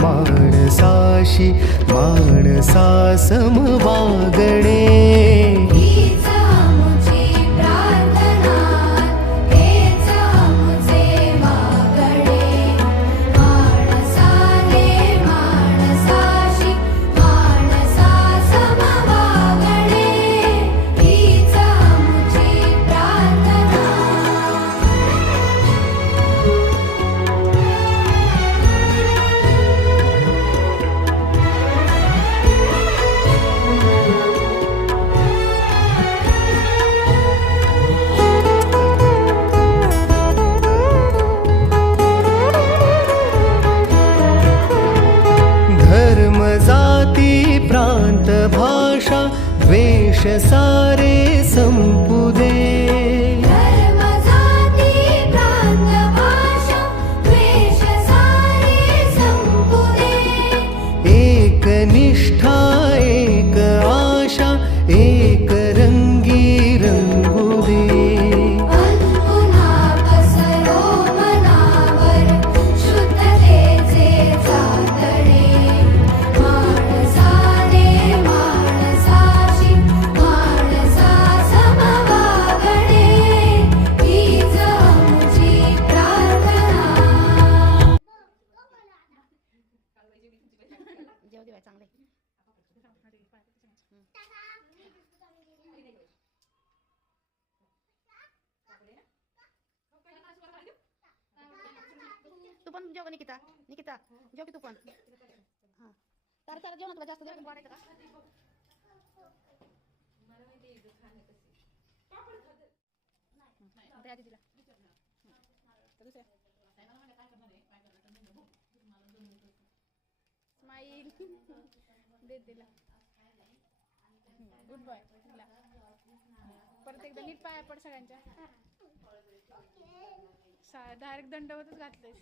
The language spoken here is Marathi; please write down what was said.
माणसाशी माणसा सम वागणे प्रांत भाषा द्वेष सारे संपुदे धर्म जाती प्रांत भाषा द्वेष सारे संपुदे एक निष्ठा एक आशा एक रंगी रंगुदे पुन्हा पसरो मनावर शुद्धतेचे चांदणे तू पण जेव निकिता निकिता जेव की तू पण हां तर तर जेवण तुला जास्त जेवण वाढायचं का द्या दीदीला स्माईल दे दिला गुड बॉय दिला परत एकदा नीट पाया पड सगळ्यांच्या डायरेक्ट दंडवतच घातलंय